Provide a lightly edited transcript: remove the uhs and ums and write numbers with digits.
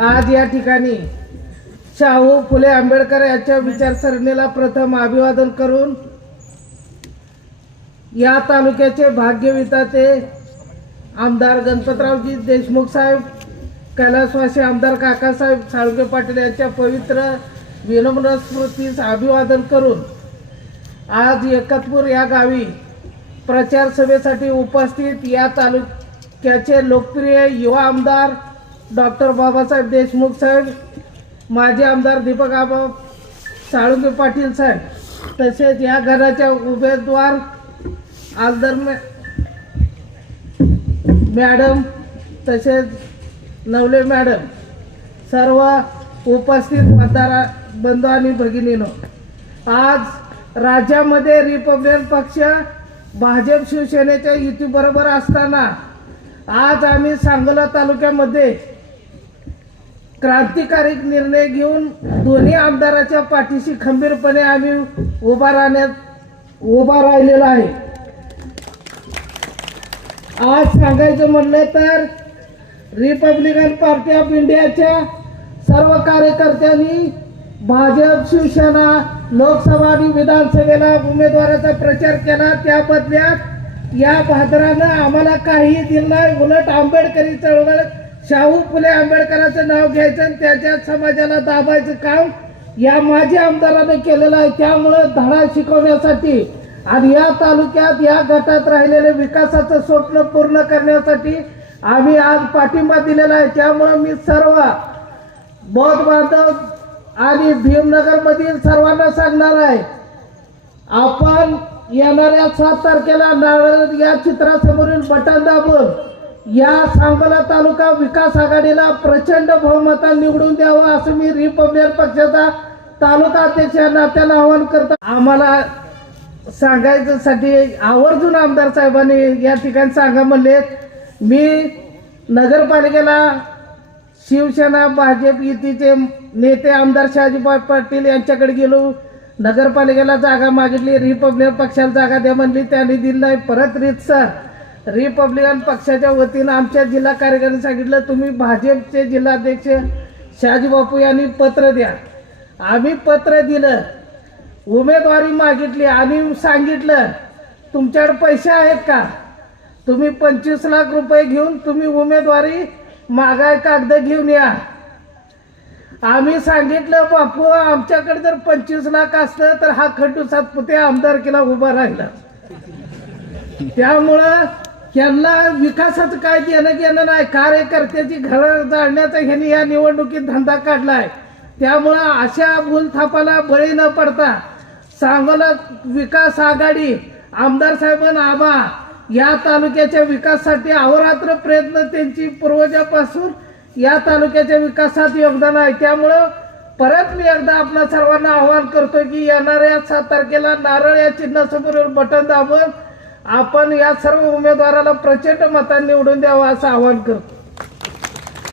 आज या ठिकाणी शाहू फुले आंबेडकर यांच्या विचारसरणीला प्रथम अभिवादन करून या तालुक्याचे भाग्यविधाते आमदार गणपतरावजी देशमुख साहेब, कैलासवासी आमदार काकासाहेब साळुंखे पाटील यांच्या पवित्र विनम्र स्मृतीस अभिवादन करून आज एकतपूर या गावी प्रचार सभेसाठी उपस्थित या तालुक्याचे लोकप्रिय युवा आमदार डॉक्टर बाबासाहेब देशमुख साहेब, माजी आमदार दीपक आबा साळुंखे पाटील साहेब, तसेच या घराच्या उमेदवार आलदर मॅडम तसेच नवले मॅडम, सर्व उपस्थित मतदार बंधू आणि भगिनींनो, आज राज्यामध्ये रिपब्लिकन पक्ष भाजप शिवसेनेच्या युतीबरोबर असताना आज आम्ही सांगोला तालुक्यामध्ये क्रांतिकारी निर्णय घेऊन दोन्ही आमदाराच्या पाठीशी खंबीरपणे आम्ही उभा राहिलेला आहे. आज सांगायचं म्हणलं तर रिपब्लिकन पार्टी ऑफ इंडियाच्या सर्व कार्यकर्त्यांनी भाजप शिवसेना लोकसभा आणि विधानसभेला उमेदवाराचा प्रचार केला. त्या बदल्यात या भादरानं आम्हाला काही दिलं नाही. उलट आंबेडकरी चळवळ शाहू फुले आंबेडकरांचं नाव घ्यायचं आणि त्याच्या समाजाला दाबायचं काम या माजी आमदाराने केलेलं आहे. त्यामुळं धडा शिकवण्यासाठी आणि या तालुक्यात या गटात राहिलेले विकासाचं स्वप्न पूर्ण करण्यासाठी आम्ही आज पाठिंबा दिलेला आहे. त्यामुळे मी सर्व बौद्ध बांधव आणि भीमनगर मधील सर्वांना सांगणार आहे, आपण येणाऱ्या 7 तारखेला नारळ या चित्रासमोरील बटन दाबून या सांगोला तालुका विकास आघाडीला प्रचंड बहुमताने निवडून द्यावं असं मी रिपब्लिकन पक्षाचा तालुका अध्यक्ष या नात्यानं आवाहन करतो. आम्हाला सांगायच्यासाठी आवर्जून आमदार साहेबांनी या ठिकाणी सांगा म्हणले. मी नगरपालिकेला शिवसेना भाजप युतीचे नेते आमदार शहाजी पाटील यांच्याकडे गेलो. नगरपालिकेला जागा मागितली, रिपब्लिकन पक्षाला जागा द्या म्हणली, त्यांनी दिली नाही. परत रितसर रिपब्लिकन पक्षाच्या वतीनं आमच्या जिल्हा कार्यकारिणी सांगितलं, तुम्ही भाजपचे जिल्हाध्यक्ष शहाजी बापू यांनी पत्र द्या. आम्ही पत्र दिलं, उमेदवारी मागितली आणि सांगितलं तुमच्याकडे पैसे आहेत का, तुम्ही 25 लाख रुपये घेऊन तुम्ही उमेदवारी मागाय कागद घेऊन या. आम्ही सांगितलं बापू आमच्याकडे जर 25 लाख असतं तर हा खंडू सातपुते आमदारकीला उभा राहिला. त्यामुळं यांना विकासाचं काय देणं घेणं नाही. कार्यकर्त्याची घरं जाळण्याचा ह्यांनी या निवडणुकीत धंदा काढलाय. त्यामुळं अशा भूलथापाला बळी न पडता सांगोला विकास आघाडी आमदार साहेबांन आबा या तालुक्याच्या विकासासाठी अहोरात्र प्रयत्न त्यांची पूर्वजापासून या तालुक्याच्या विकासात योगदान आहे. त्यामुळं परत मी एकदा आपल्या सर्वांना आवाहन करतो की येणाऱ्या 7 तारखेला नारळ या चिन्हासमोर बटन दाबून आपण या सर्व उमेदवाराला प्रचंड मतांनी निवडून द्यावं असं आवाहन करतो.